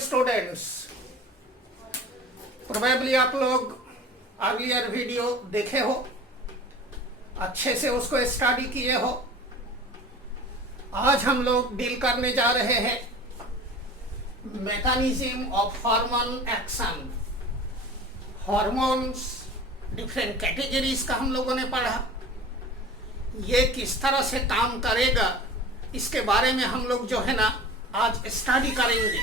Students, probably आप लोग earlier video देखे हो, अच्छे से उसको स्टडी किए हो। आज हम लोग डील करने जा रहे हैं mechanism of hormone action. Hormones different categories का हम लोगों ने पढ़ा। ये किस तरह से काम करेगा इसके बारे में हम लोग जो है ना आज स्टडी करेंगे।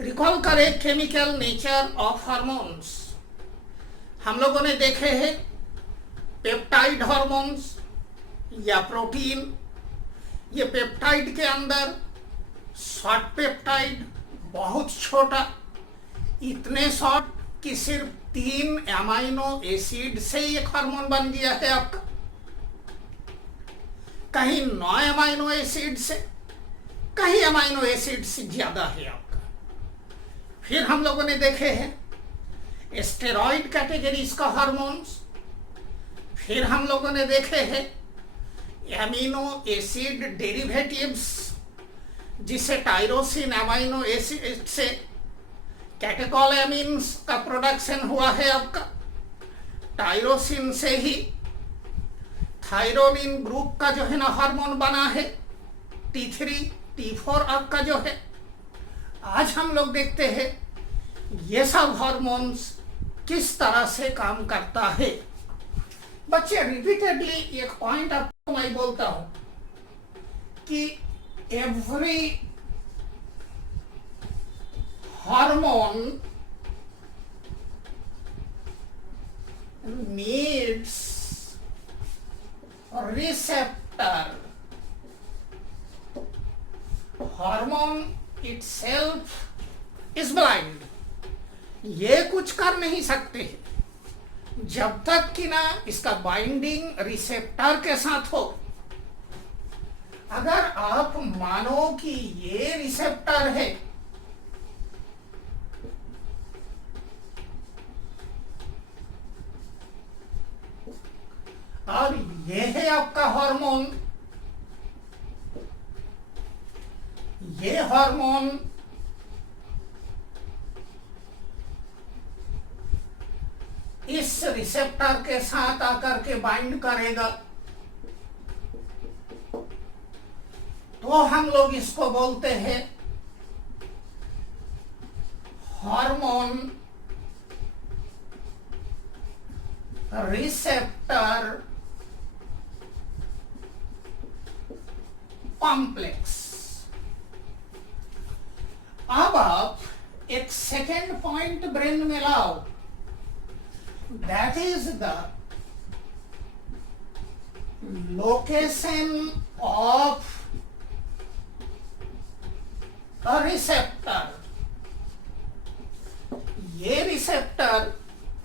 रिकॉल करें केमिकल नेचर ऑफ हार्मोन्स। हम लोगों ने देखे हैं पेप्टाइड हार्मोन्स या प्रोटीन। ये पेप्टाइड के अंदर शॉर्ट पेप्टाइड बहुत छोटा, इतने शॉर्ट कि सिर्फ 3 अमाइनो एसिड से एक हार्मोन बन गया है आपका, कहीं 9 अमाइनो एसिड से, कहीं अमाइनो एसिड से ज्यादा है आपका। फिर हम लोगों ने देखे हैं स्टेरॉइड कैटेगरीज का हार्मोन्स। फिर हम लोगों ने देखे हैं एमिनो एसिड डेरिवेटिव्स, जिसे टायरोसिन अमाइनो एसिड से कैटेकोलेमिन्स का प्रोडक्शन हुआ है आपका। टायरोसिन से ही थायरोनिन ग्रुप का जो है ना हार्मोन बना है, T3 T4 आपका जो है। आज हम लोग देखते हैं ये सब हार्मोन्स किस तरह से काम करता है। बच्चे, रिपीटेडली एक पॉइंट आपको मैं बोलता हूं कि every hormone needs receptor. Hormone itself is blind. ये कुछ कर नहीं सकते जब तक कि ना इसका बाइंडिंग रिसेप्टर के साथ हो। अगर आप मानो कि ये रिसेप्टर है और ये है आपका हार्मोन, ये हार्मोन इस रिसेप्टर के साथ आकर के बाइंड करेगा, तो हम लोग इसको बोलते हैं हार्मोन रिसेप्टर कॉम्प्लेक्स। अब आप एक सेकेंड पॉइंट ब्रेन में लाओ, that is the location of a receptor. ये रिसेप्टर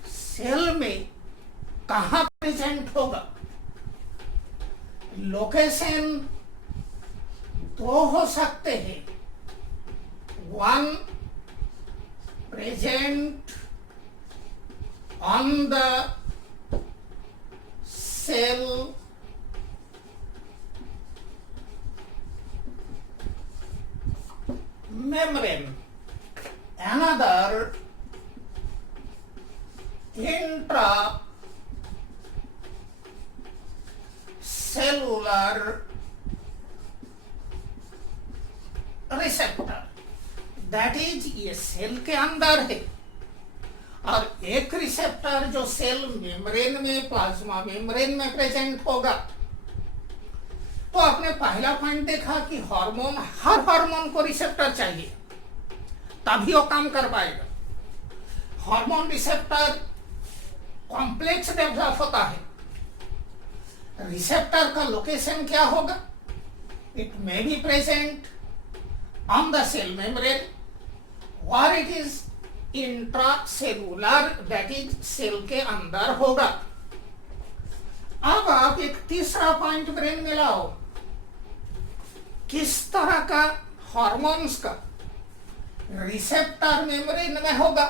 सेल में कहां प्रेजेंट होगा? लोकेशन दो हो सकते हैं। One, present on the cell membrane, another intracellular receptor, that is ये सेल के अंदर है। और एक रिसेप्टर जो सेल मेम्ब्रेन में, प्लाज्मा मेम्ब्रेन में प्रेजेंट होगा। तो आपने पहला पॉइंट देखा कि हार्मोन, हर हार्मोन को रिसेप्टर चाहिए तभी वो काम कर पाएगा। हार्मोन रिसेप्टर कॉम्प्लेक्स डेवलप होता है। रिसेप्टर का लोकेशन क्या होगा? It may be present on the cell membrane और it is intracellular, that is cell के अंदर होगा। अब आप एक तीसरा पॉइंट ब्रेन में लाओ, किस तरह का हार्मोन्स का रिसेप्टर मेम्ब्रेन में होगा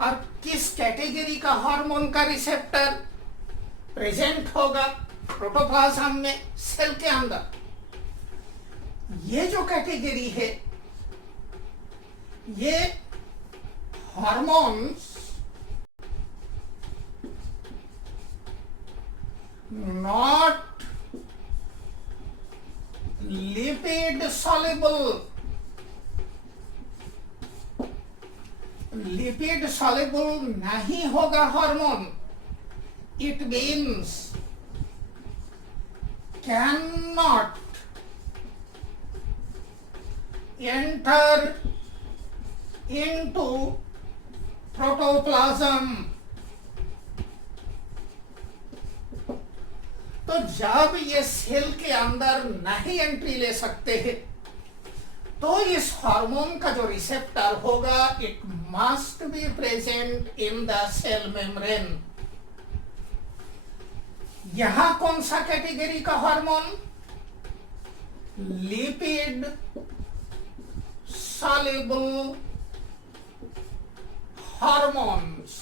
और किस कैटेगरी का हार्मोन का रिसेप्टर प्रेजेंट होगा प्रोटोप्लाज्म में, सेल के अंदर। ये जो कैटेगरी है ये hormones not lipid soluble, lipid soluble नहीं होगा hormone, it means can not enter into protoplasm. तो जब ये सेल के अंदर नहीं एंट्री ले सकते हैं, तो इस हार्मोन का जो रिसेप्टर होगा it must be present in the cell membrane. यहां कौन सा कैटेगरी का हार्मोन? Lipid soluble hormones.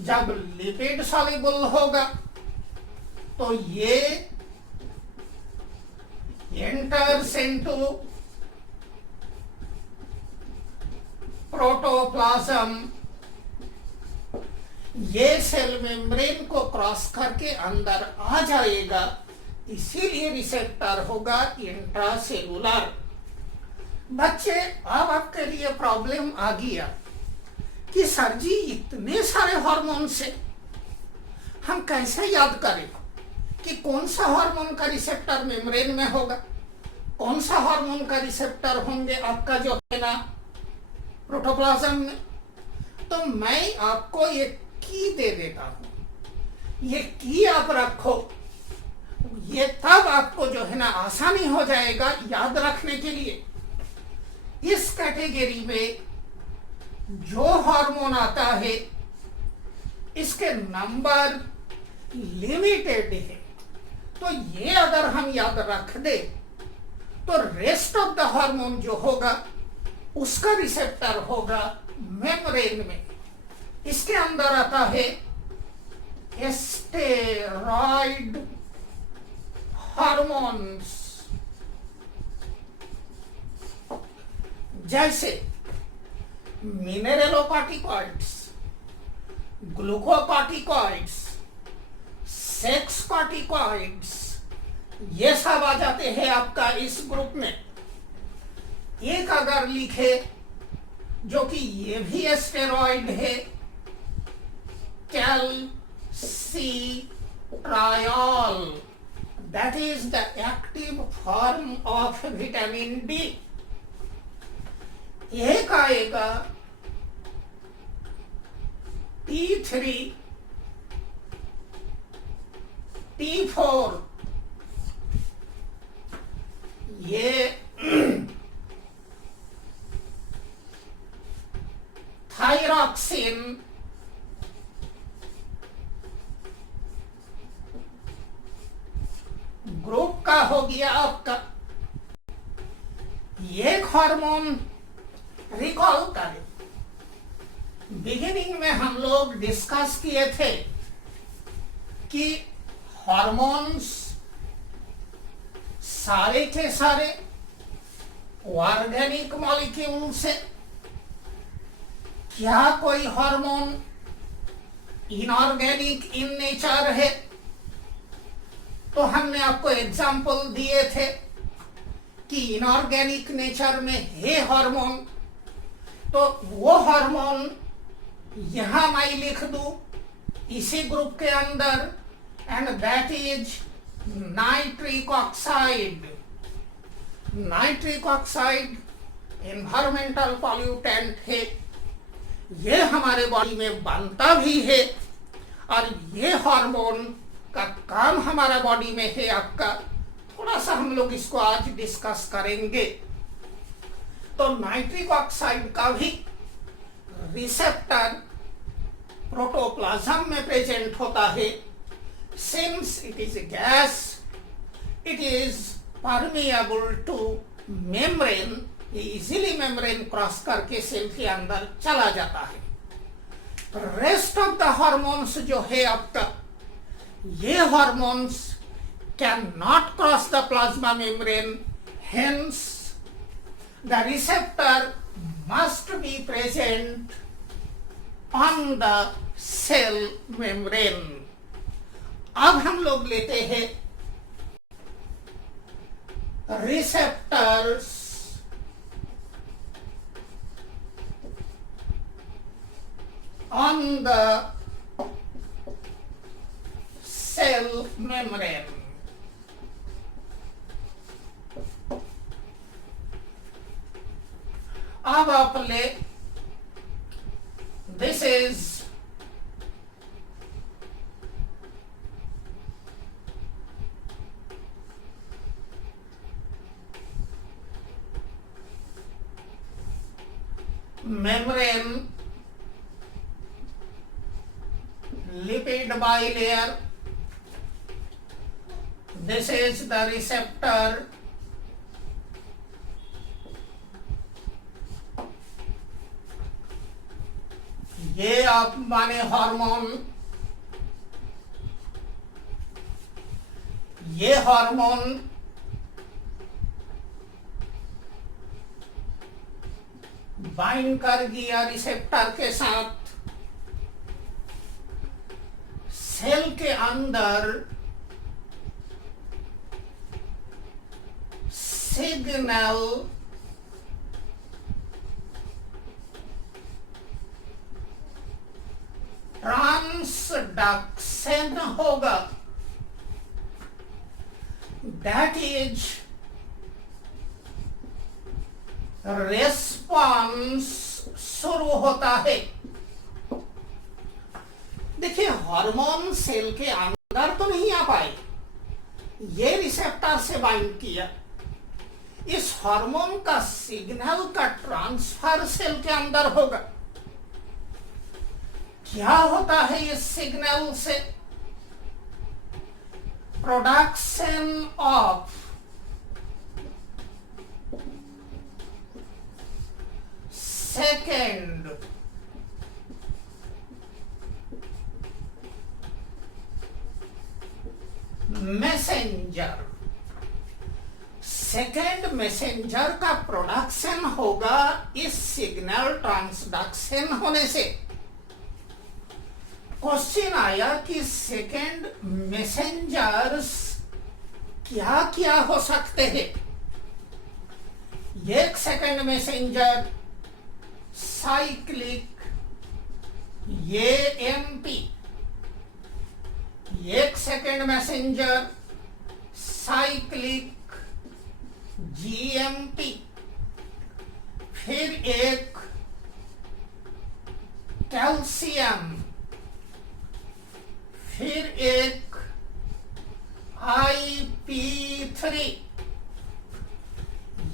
जब लिपिड सॉल्युबल होगा तो ये एंटर्स इनटू प्रोटोप्लाज्म, ये सेल मेम्ब्रेन को क्रॉस करके अंदर आ जाएगा, इसीलिए रिसेप्टर होगा इंट्रासेलुलर। बच्चे, अब आपके लिए प्रॉब्लम आ गया कि सर जी इतने सारे हार्मोन से हम कैसे याद करें कि कौन सा हार्मोन का रिसेप्टर मेम्ब्रेन में होगा, कौन सा हार्मोन का रिसेप्टर होंगे आपका जो है ना प्रोटोप्लाज्म में। तो मैं आपको ये की दे देता हूं, ये की आप रखो, ये तब आपको जो है ना आसानी हो जाएगा याद रखने के लिए। इस कैटेगरी में जो हार्मोन आता है इसके नंबर लिमिटेड है, तो ये अगर हम याद रख दे तो रेस्ट ऑफ द हार्मोन जो होगा उसका रिसेप्टर होगा मेम्ब्रेन में। इसके अंदर आता है स्टेरॉइड हार्मोन्स, जैसे मिनरलोकॉर्टिकॉइड्स, ग्लूकोकॉर्टिकॉइड्स, सेक्स कॉर्टिकॉइड्स, ये सब आ जाते हैं आपका इस ग्रुप में। एक अगर लिखे जो कि ये भी स्टेरॉइड है, calcitriol, that is the active form of vitamin D. एक आएगा T3, T4, ये थायरॉक्सिन, ग्रुप का हो गया आपका। एक हार्मोन रिकॉल करें, बिगिनिंग में हम लोग डिस्कस किए थे कि हार्मोन्स सारे के सारे ऑर्गेनिक मॉलिक्यूल से, क्या कोई हार्मोन इनऑर्गेनिक इन नेचर है? तो हमने आपको एग्जाम्पल दिए थे कि इनऑर्गेनिक नेचर में है हार्मोन, तो वो हार्मोन यहां मैं लिख दूं इसी ग्रुप के अंदर, and that is nitric oxide. Nitric oxide environmental pollutant है, ये हमारे बॉडी में बनता भी है, और ये हार्मोन का काम हमारा बॉडी में है आपका। थोड़ा सा हम लोग इसको आज डिस्कस करेंगे। तो नाइट्रिक ऑक्साइड का भी रिसेप्टर प्रोटोप्लाज्म में प्रेजेंट होता है। Since it is a gas, it is permeable two membrane, easily membrane cross करके सेल के अंदर चला जाता है। रेस्ट ऑफ द हार्मोन्स जो है आपका, ये hormones can not cross the plasma membrane, hence the receptor must be present on the cell membrane. अब हम लोग लेते हैं receptors on the cell membrane. अब आप ले, this is membrane lipid bilayer. This is the receptor. ये आप माने हार्मोन, ये हार्मोन बाइंड कर गया रिसेप्टर के साथ, सेल के अंदर सिग्नल ट्रांसडक्शन होगा. दैट इज रेस्पॉन्स शुरू होता है. देखिए, हार्मोन सेल के अंदर तो नहीं आ पाए, ये रिसेप्टर से बाइंड किया. इस हार्मोन का सिग्नल का ट्रांसफर सेल के अंदर होगा. क्या होता है इस सिग्नल से? Production of second messenger. Second messenger का प्रोडक्शन होगा इस सिग्नल ट्रांसडक्शन होने से. क्वेश्चन आया कि सेकेंड मैसेंजर्स क्या क्या हो सकते हैं. एक सेकेंड मैसेंजर साइक्लिक एएमपी, एक सेकेंड मैसेंजर साइक्लिक जीएमपी, फिर एक कैल्शियम, फिर एक IP3.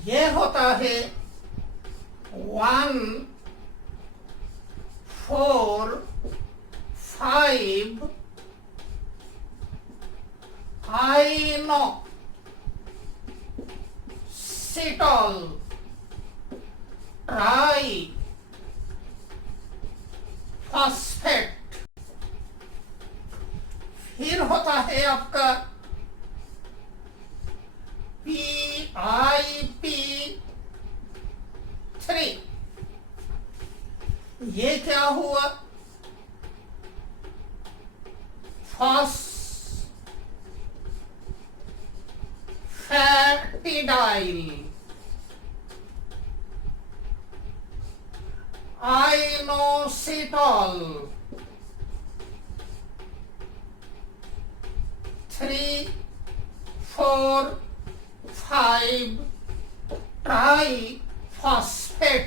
ये होता है 1, 4, 5 आइनो सिटोल ट्राई फॉस्फेट. फिर होता है आपका PIP3. ये क्या हुआ? फॉस्फैटिडाइल आइनोसिटोल 3, 4, 5 ट्राइफॉस्फेट.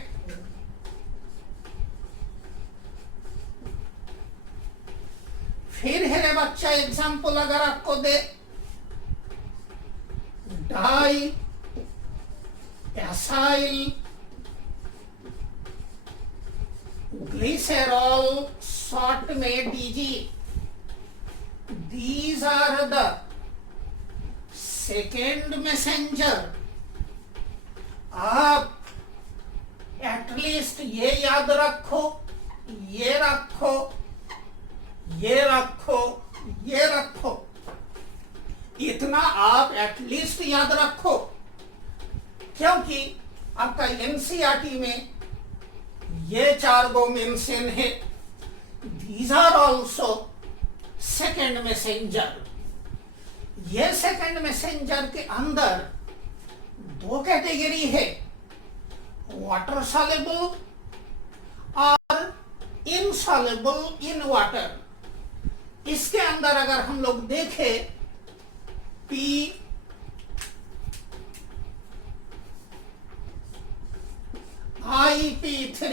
फिर है रे बच्चा, एग्जाम्पल अगर आपको दे, डाई एसाइल ग्लिसरॉल, शॉर्ट में DG. These are the second messenger. आप एटलीस्ट ये याद रखो, ये रखो, ये रखो, ये रखो. इतना आप एटलीस्ट याद रखो, क्योंकि आपका एनसीईआरटी में ये 4 गो मेंशन है। These are also second messenger. ये सेकेंड मैसेंजर के अंदर 2 कैटेगरी है, वाटर सॉल्युबल और इनसॉल्युबल इन वाटर। इसके अंदर अगर हम लोग देखें पी IP3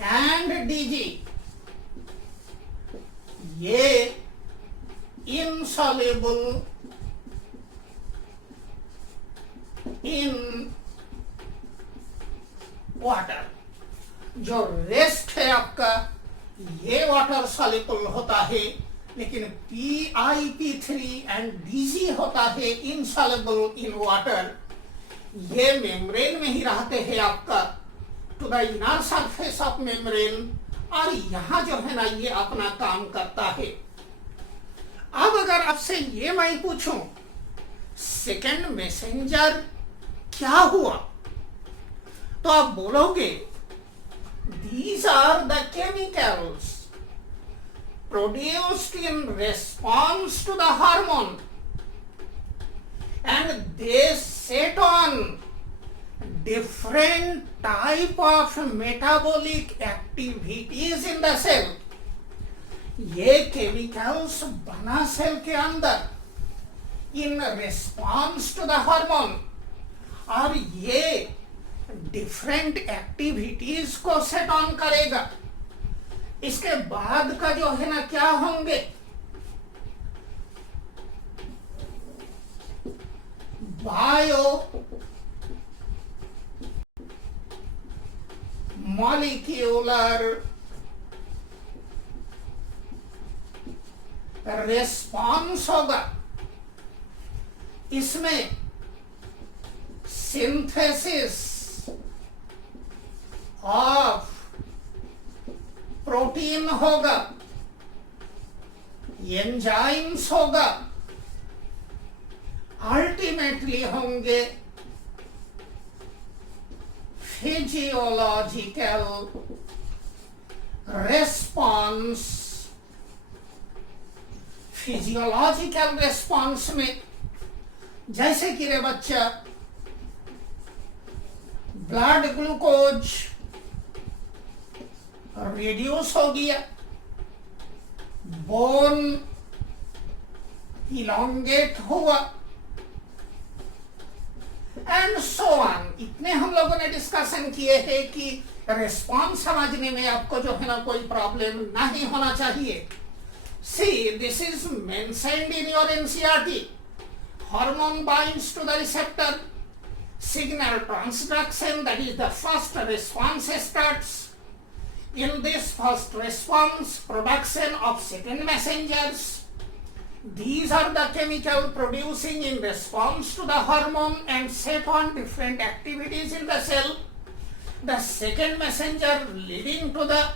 एंड DG, ये इनसॉल्युबल इन वाटर। जो रेस्ट है आपका ये वाटर सॉल्युबल होता है, लेकिन PIP3 एंड DG होता है इनसॉल्युबल इन वाटर। ये मेम्ब्रेन में ही रहते हैं आपका to the inner surface of membrane, और यहां जो है ना ये अपना काम करता है। अब अगर आपसे ये मैं पूछूं सेकेंड मैसेंजर क्या हुआ, तो आप बोलोगे these are the chemicals produced in response to the hormone, and they set on different type of metabolic activities in the cell। ये केमिकल्स बना सेल के अंदर in response to the hormone, और ये डिफरेंट एक्टिविटीज को set on करेगा। इसके बाद का जो है ना क्या होंगे, बायो मॉलिक्यूलर रेस्पॉन्स होगा। इसमें सिंथेसिस ऑफ प्रोटीन होगा, एंजाइम्स होगा, अल्टीमेटली होंगे फिजियोलॉजिकल रेस्पॉन्स। फिजियोलॉजिकल रेस्पॉन्स में जैसे कि रे बच्चा ब्लड ग्लूकोज रिड्यूस हो गया, बोन इलोंगेट हुआ, एंड सो ऑन। इतने हम लोगों ने डिस्कशन किए हैं कि रिस्पॉन्स समझने में आपको जो है ना कोई प्रॉब्लम नहीं होना चाहिए। See, this is mentioned in your NCERT. Hormone binds to the receptor, signal transduction, that is the first response starts. In this first response, production of second messengers. These are the chemical producing in response to the hormone and set on different activities in the cell. The second messenger leading to the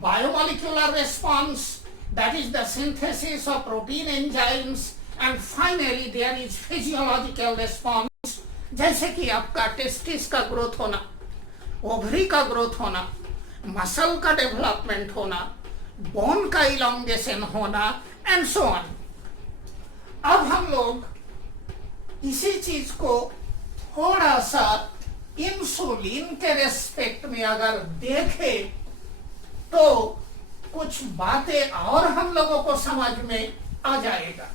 biomolecular response, that is the synthesis of protein enzymes, and finally there is physiological response, जैसे कि आपका testis का growth होना, ovary का growth होना, muscle का development होना, bone का इलोंगेशन होना, एंड सो ऑन। अब हम लोग इसी चीज को थोड़ा सा इंसुलिन के रेस्पेक्ट में अगर देखें तो कुछ बातें और हम लोगों को समझ में आ जाएगा।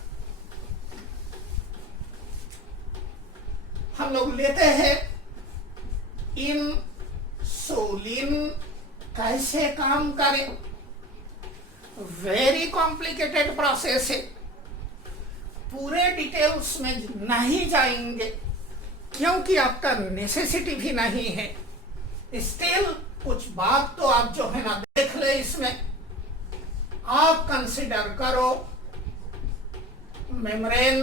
हम लोग लेते हैं इंसुलिन कैसे काम करे। वेरी कॉम्प्लिकेटेड प्रोसेस है, पूरे डिटेल्स में नहीं जाएंगे क्योंकि आपका नेसेसिटी भी नहीं है। स्टिल कुछ बात तो आप जो है ना देख ले, इसमें आप कंसिडर करो membrane,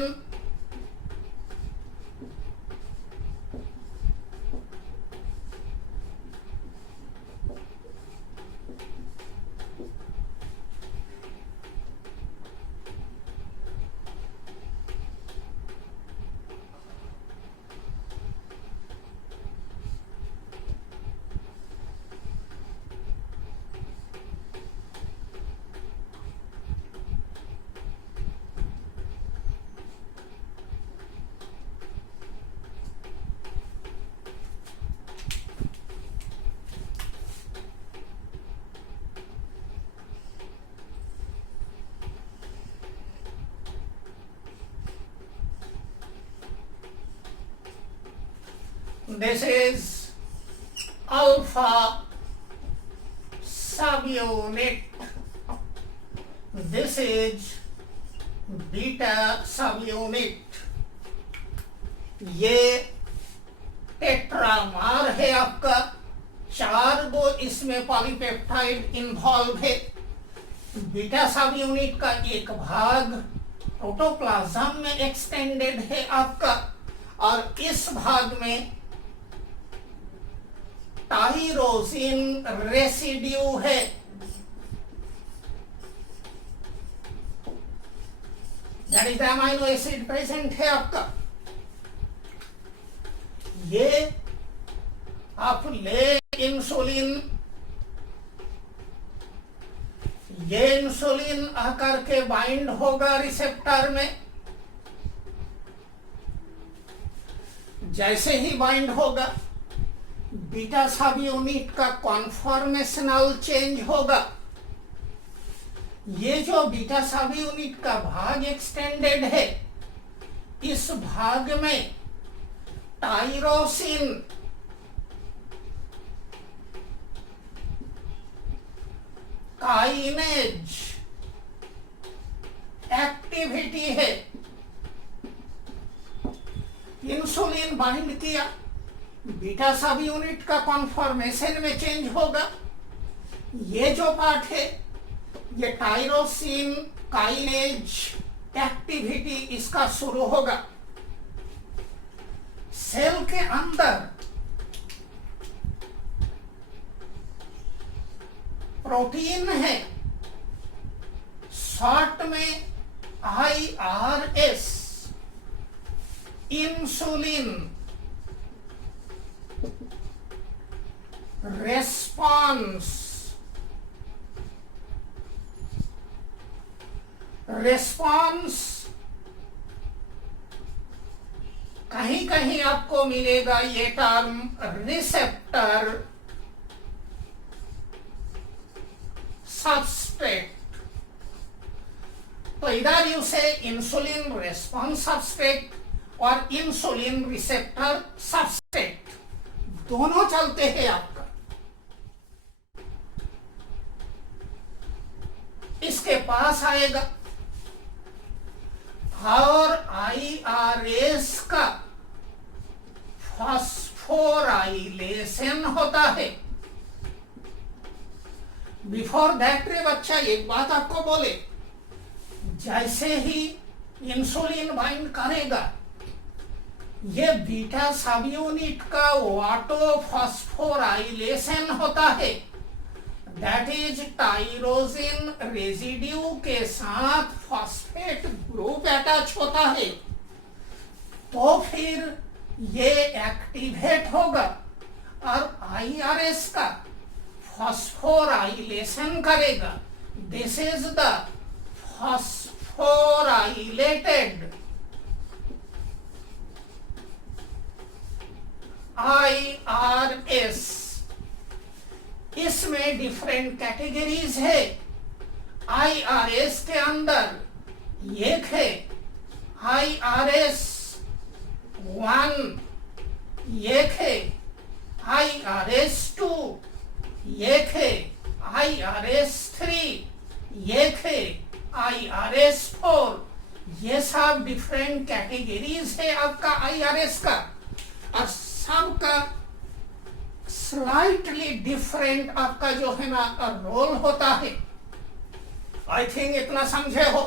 This is alpha subunit. This is beta subunit. ये टेट्रामर है आपका, 4 गो इसमें पॉलीपेप्टाइड इन्वॉल्व है। बीटा सब यूनिट का एक भाग प्रोटोप्लाज्म में एक्सटेंडेड है आपका, और इस भाग में टाइरोसिन रेसिड्यू है। That is the amino acid present है आपका। ये आप ले इंसुलिन, ये इंसुलिन आकर के बाइंड होगा रिसेप्टर में। जैसे ही बाइंड होगा, बीटा सब यूनिट का कॉन्फॉर्मेशनल चेंज होगा। ये जो बीटा सब यूनिट का भाग एक्सटेंडेड है, इस भाग में टाइरोसिन काइनेज एक्टिविटी है। इंसुलिन बाइंड किया, बीटा सब यूनिट का कॉन्फॉर्मेशन में चेंज होगा। ये जो पार्ट है, ये टाइरोसिन काइनेज एक्टिविटी इसका शुरू होगा। सेल के अंदर प्रोटीन है, शॉर्ट में IRS, इंसुलिन रेस्पॉन्स कहीं कहीं आपको मिलेगा ये टर्म रिसेप्टर सबस्ट्रेट। तो इधर यू से इंसुलिन रेस्पॉन्स सबस्ट्रेट और इंसुलिन रिसेप्टर सबस्ट्रेट दोनों चलते हैं आपका। इसके पास आएगा और IRS का फॉस्फोराइलेशन होता है। बिफोर दैट रे बच्चा एक बात आपको बोले, जैसे ही इंसुलिन बाइंड करेगा, ये बीटा सब यूनिट का वाटो फॉस्फोराइलेशन होता है। दैट इज टाइरोसिन रेसिड्यू के साथ फॉस्फेट ग्रुप अटैच होता है, तो फिर ये एक्टिवेट होगा और IRS का फॉस्फोराइलेशन करेगा। This is the phosphorylated IRS। इसमें डिफरेंट कैटेगरीज है। IRS के अंदर एक है IRS 1, एक है IRS 2, एक है IRS 3, एक है IRS 4। ये सब डिफरेंट कैटेगरीज है आपका IRS का, और सबका स्लाइटली डिफरेंट आपका जो है ना रोल होता है। आई थिंक इतना समझे हो।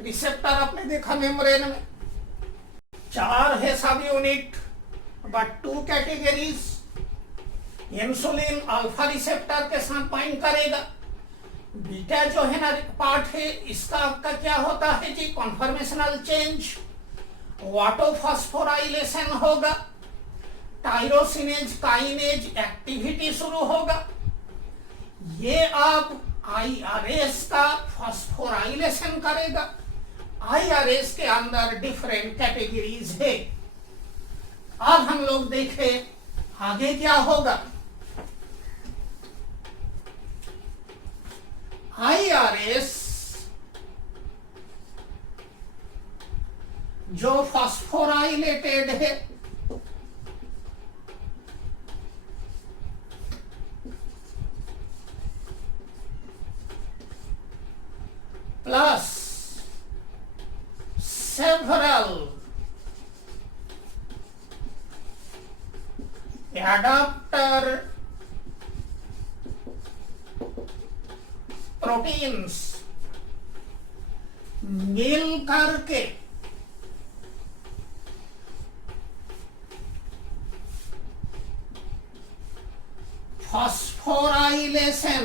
रिसेप्टर आपने देखा मेम्ब्रेन में 4 है सब unit, but 2 categories. Insulin alpha receptor के साथ बाइंड करेगा। बीटा जो है ना पार्ट है, इसका आपका क्या होता है जी, कॉन्फॉर्मेशनल चेंज, वाटोफॉस्फोराइलेशन होगा, टाइरोसिनेज काइनेज एक्टिविटी शुरू होगा। ये आप IRS का फॉस्फोराइलेशन करेगा। IRS के अंदर डिफरेंट कैटेगरीज है। अब हम लोग देखें आगे क्या होगा। IRS जो फॉस्फोराइलेटेड है, एडाप्टर प्रोटीन्स मिल करके phosphorylation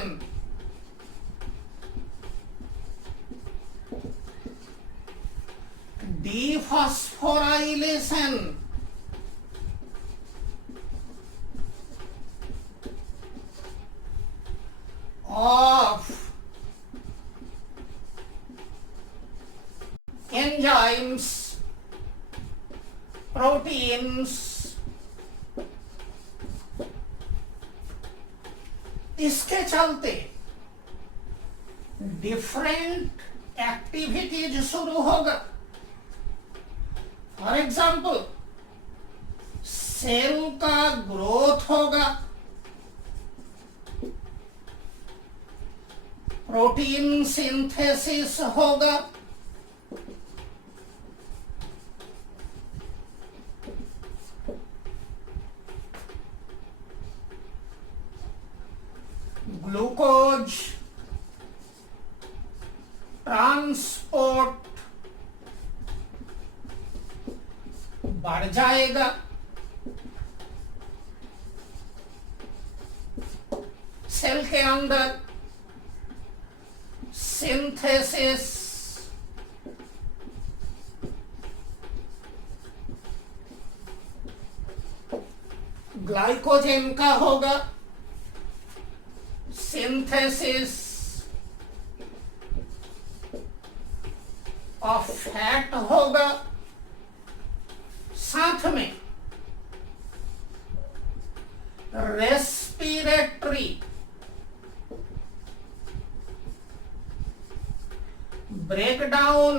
dephosphorylation of enzymes, proteins, इसके चलते डिफरेंट एक्टिविटीज शुरू होगा। फॉर एग्जाम्पल सेल का ग्रोथ होगा, प्रोटीन सिंथेसिस होगा, ग्लूकोज ट्रांसपोर्ट बढ़ जाएगा, सेल के अंदर सिंथेसिस ग्लाइकोजन का होगा, सिंथेसिस ऑफ फैट होगा, साथ में रेस्पिरेटरी ब्रेकडाउन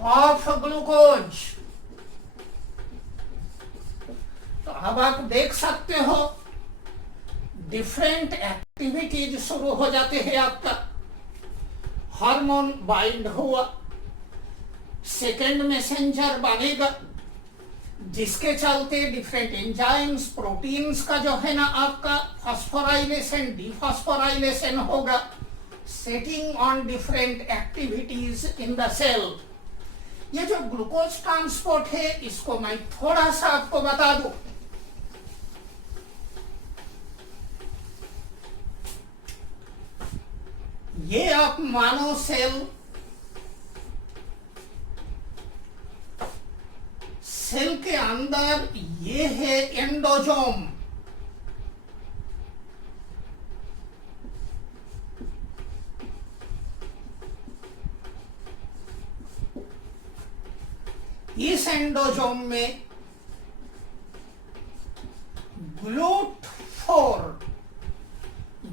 ऑफ ग्लूकोज। तो अब आप देख सकते हो डिफरेंट एक्टिविटीज शुरू हो जाते हैं। आपका हार्मोन बाइंड हुआ, सेकेंड मैसेंजर बनेगा, जिसके चलते डिफरेंट एंजाइम्स प्रोटीन्स का जो है ना आपका फॉस्फोराइलेशन डिफॉस्फोराइलेशन होगा, setting on different activities in the cell. ये जो ग्लूकोज ट्रांसपोर्ट है इसको मैं थोड़ा सा आपको बता दूं। ये आप मानो सेल के अंदर ये है एंडोजोम, इस एंडोजोम में ग्लूट4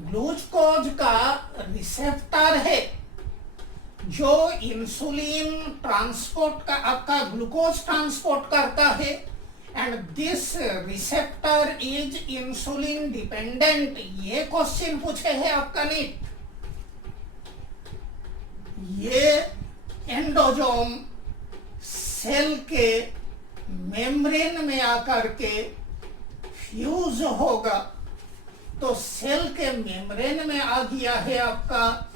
ग्लूकोज का रिसेप्टर है जो इंसुलिन ट्रांसपोर्ट का आपका ग्लूकोज ट्रांसपोर्ट करता है, and this receptor is insulin dependent. ये क्वेश्चन पूछे है आपका नीट। ये एंडोजोम सेल के मेम्ब्रेन में आकर के फ्यूज होगा, तो सेल के मेम्ब्रेन में आ गया है आपका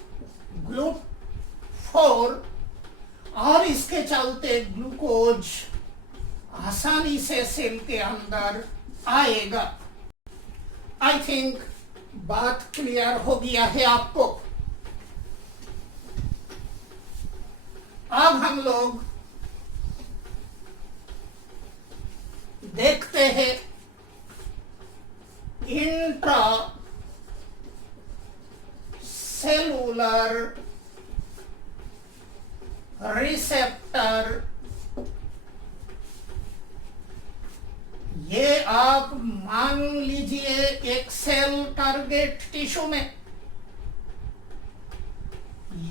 ग्लूट4 और इसके चलते ग्लूकोज आसानी से सेल के अंदर आएगा। आई थिंक बात क्लियर हो गया है आपको। अब हम लोग देखते हैं इंट्रा सेलुलर रिसेप्टर। ये आप मान लीजिए एक सेल टारगेट टिश्यू में,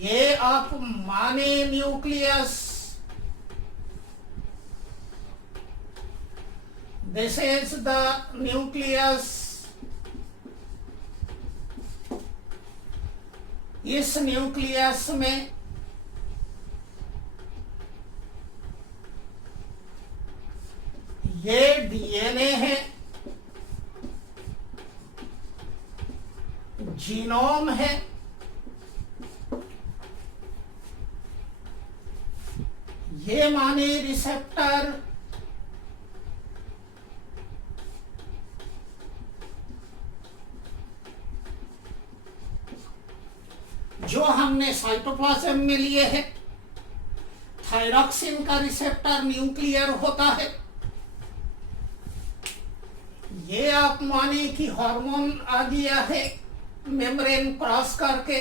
ये आप माने nucleus, this is the nucleus. इस न्यूक्लियस में ये डीएनए है, जीनोम है, ये माने रिसेप्टर, जो हमने साइटोप्लाज्म में लिए है। थायरॉक्सिन का रिसेप्टर न्यूक्लियर होता है। ये आप माने कि हार्मोन आ गया है मेम्ब्रेन क्रॉस करके।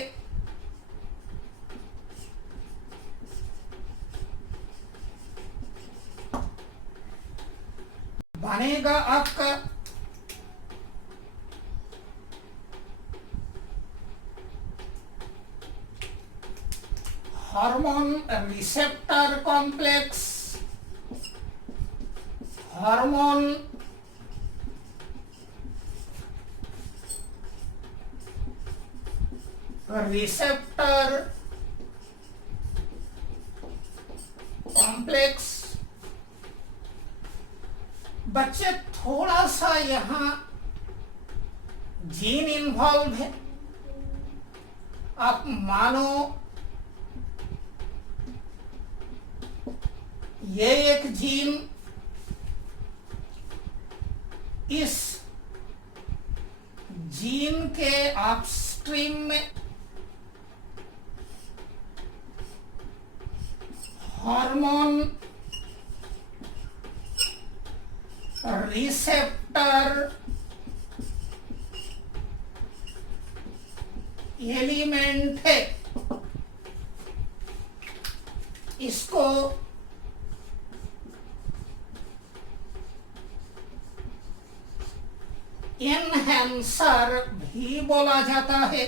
बनेगा आपका hormone receptor complex, hormone receptor complex. बच्चे थोड़ा सा यहां जीन इन्वॉल्व है। आप मानो ये एक जीन इस जीन के अपस्ट्रीम में हार्मोन रिसेप्टर एलिमेंट है। इसको एनहैंसर भी बोला जाता है।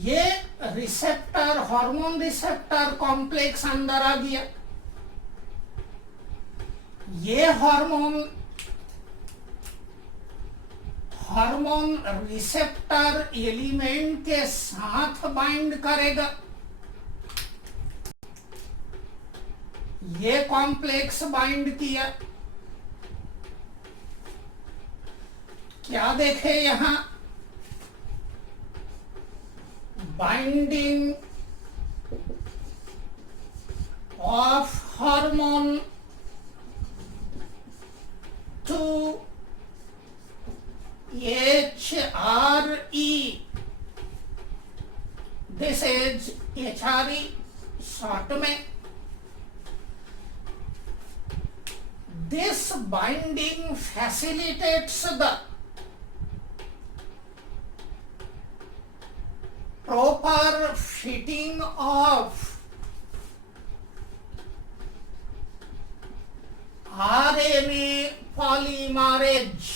ये रिसेप्टर, हार्मोन रिसेप्टर कॉम्प्लेक्स अंदर आ गया। ये हार्मोन रिसेप्टर एलिमेंट के साथ बाइंड करेगा। ये कॉम्प्लेक्स बाइंड किया। क्या देखे यहां? Binding of hormone to HRE. This is HRE short में। This binding facilitates the proper fitting of RNA polymerase।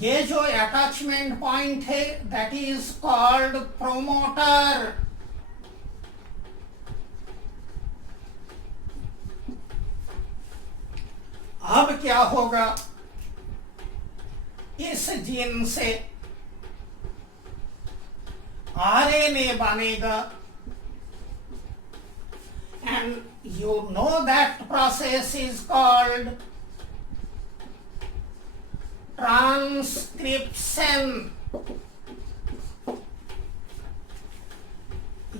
ये जो अटैचमेंट पॉइंट है दैट इज कॉल्ड प्रोमोटर। अब क्या होगा? इस जीन से आरएनए बनेगा and you know that process is called transcription.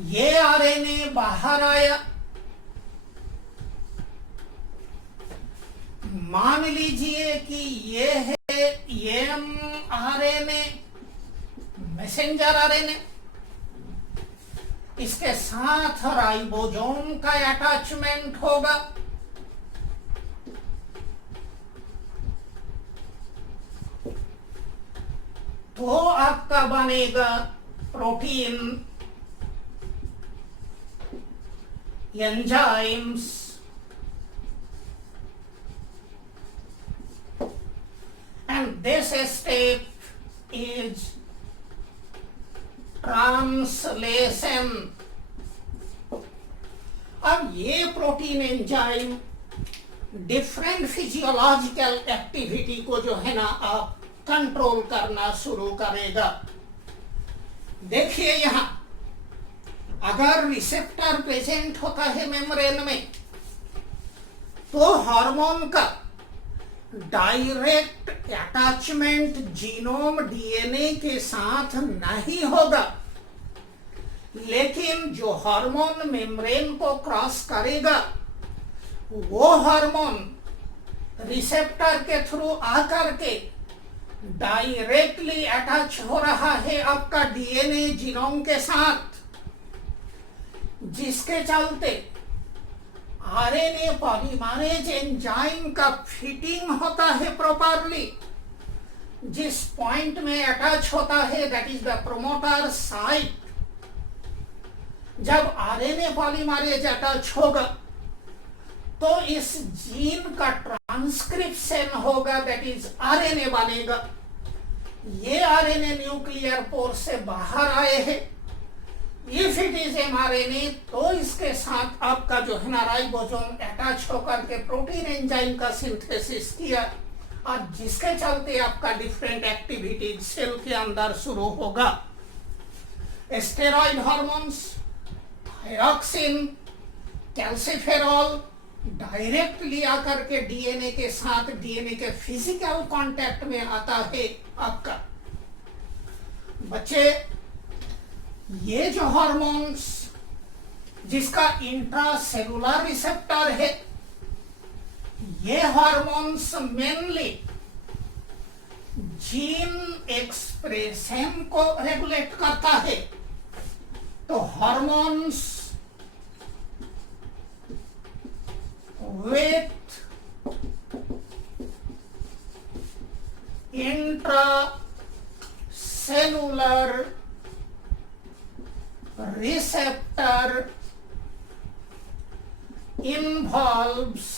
ये आरएनए बाहर आया। मान लीजिए कि ये है एमआरएनए, मैसेंजर आरएनए। इसके साथ राइबोसोम का अटैचमेंट होगा। तो आपका बनेगा protein, enzymes, and this step is translation. अब ये protein enzyme different physiological activity को जो है ना आप कंट्रोल करना शुरू करेगा। देखिए यहां, अगर रिसेप्टर प्रेजेंट होता है मेम्ब्रेन में तो हार्मोन का डायरेक्ट अटैचमेंट जीनोम डीएनए के साथ नहीं होगा, लेकिन जो हार्मोन मेम्ब्रेन को क्रॉस करेगा वो हार्मोन रिसेप्टर के थ्रू आकर के डायरेक्टली अटैच हो रहा है आपका डीएनए जीनोम के साथ, जिसके चलते आरएनए पॉलीमरेज एंजाइम का फिटिंग होता है प्रॉपरली, जिस पॉइंट में अटैच होता है that is the promoter site. जब आरएनए पॉलीमरेज अटैच होगा तो इस जीन का ट्रांसक्रिप्शन होगा, दैट इज आरएनए बनेगा। ये आरएनए न्यूक्लियर पोर से बाहर आए हैं। इफ इट इज एमआरएनए तो इसके साथ आपका जो है ना राइबोसोम अटैच होकर के प्रोटीन एंजाइम का सिंथेसिस किया, और जिसके चलते आपका डिफरेंट एक्टिविटी सेल के अंदर शुरू होगा। Steroid hormones, thyroxine, calciferol directly आकर के डीएनए के साथ डीएनए के फिजिकल कांटेक्ट में आता है आपका। बच्चे, ये जो हार्मोन्स जिसका इंट्रासेलुलर रिसेप्टर है, ये हार्मोन्स मेनली जीन एक्सप्रेशन को रेगुलेट करता है। तो hormones with intracellular receptor involves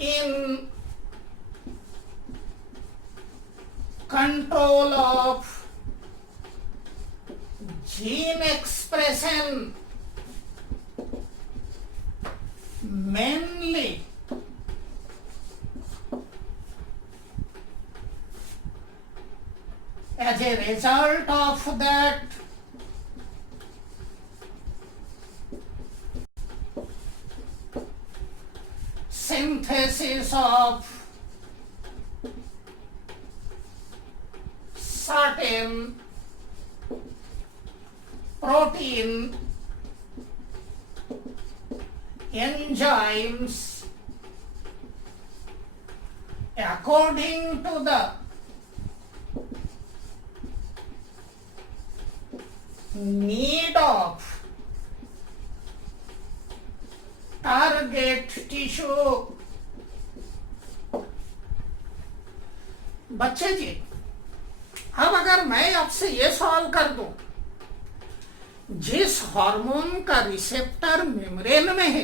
in control of gene expression mainly as a result of that synthesis of certain protein enzymes according to the need of target tissue। बच्चे जी, अब अगर मैं आपसे ये सवाल कर दूं, जिस हार्मोन का रिसेप्टर मेम्ब्रेन में है,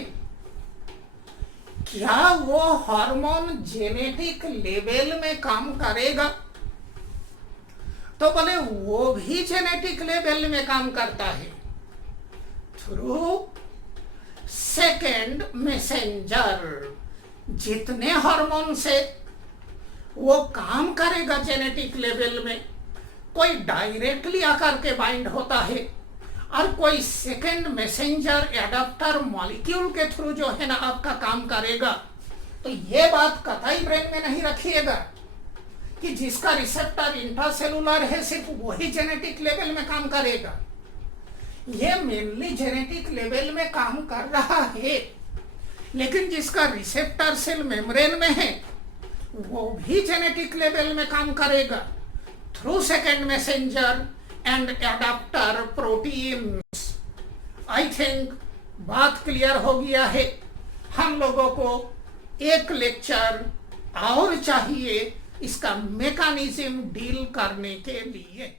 क्या वो हार्मोन जेनेटिक लेवल में काम करेगा? तो बोले वो भी जेनेटिक लेवल में काम करता है थ्रू सेकेंड मैसेंजर। जितने हार्मोन से वो काम करेगा जेनेटिक लेवल में, कोई डायरेक्टली आकर के बाइंड होता है और कोई सेकेंड मैसेंजर एडाप्टर मॉलिक्यूल के थ्रू जो है ना आपका काम करेगा। तो ये बात कतई ब्रेन में नहीं रखिएगा कि जिसका रिसेप्टर इंट्रासेलुलर है सिर्फ वही जेनेटिक लेवल में काम करेगा। ये मेनली जेनेटिक लेवल में काम कर रहा है, लेकिन जिसका रिसेप्टर सेल मेम्ब्रेन में है वो भी जेनेटिक लेवल में काम करेगा through second messenger and adaptor proteins. I think बात क्लियर हो गया है। हम लोगों को एक लेक्चर और चाहिए इसका मैकेनिज्म डील करने के लिए।